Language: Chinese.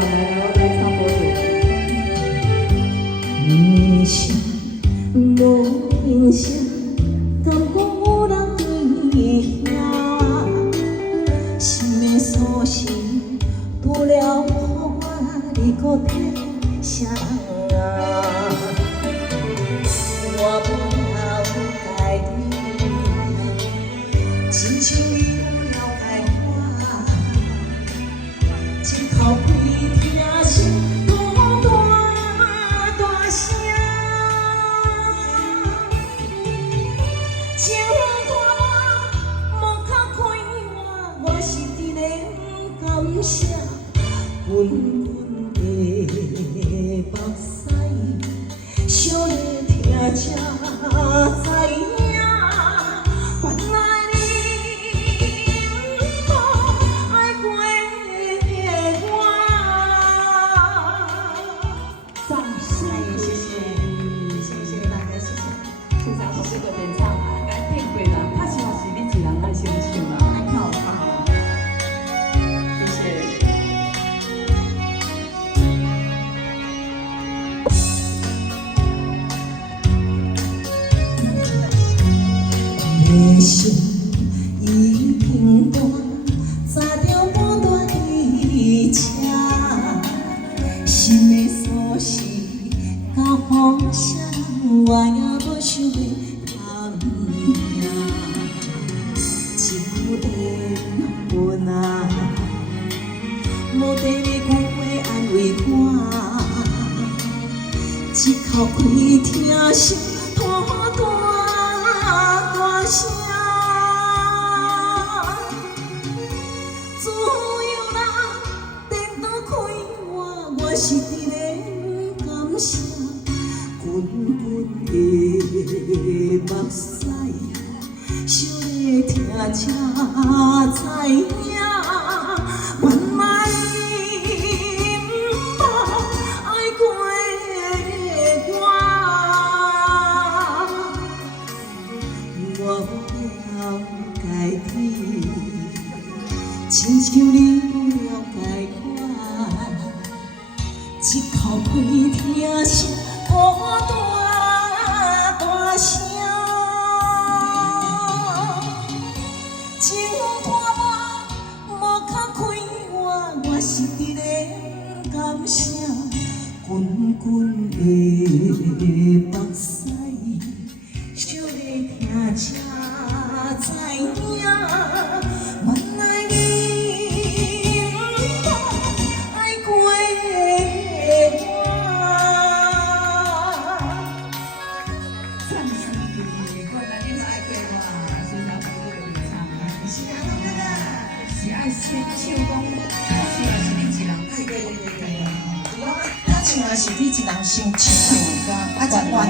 来唱歌曲。梦想无影响，敢讲有人对兄？心的锁匙除了予我，你搁替谁人啊？我不了解你，亲像你不了解我，一口气听心大大声，情大莫较快活，我是真的感谢，滚滚的目屎，烧咧听才知影，原来你不爱过我。掌声谢谢大家，谢谢。现场所有的演唱，该听过人，确实嘛是你一人爱先唱啦，爱看有法啦。谢谢。的心已平淡，砸着半段汽车，心的锁匙交予谁人，我也无想要贪赢。一句缘分啊，无第二句话安慰我，一口气听心大声，自由人电脑开我是真的感谢，滚滚的目屎，烧咧听才知影，原来你不爱过我了解你，亲像你不了解我，一口气听心大声，情大无较快活，我是真的感谢，滚滚的目屎。烧咧听才知影，原来你不爱过我。掌声鼓励，原来你不爱过我，现场所有的演唱，是爱先唱讲，是也是你一人爱过我。我唱的是你一人先唱，我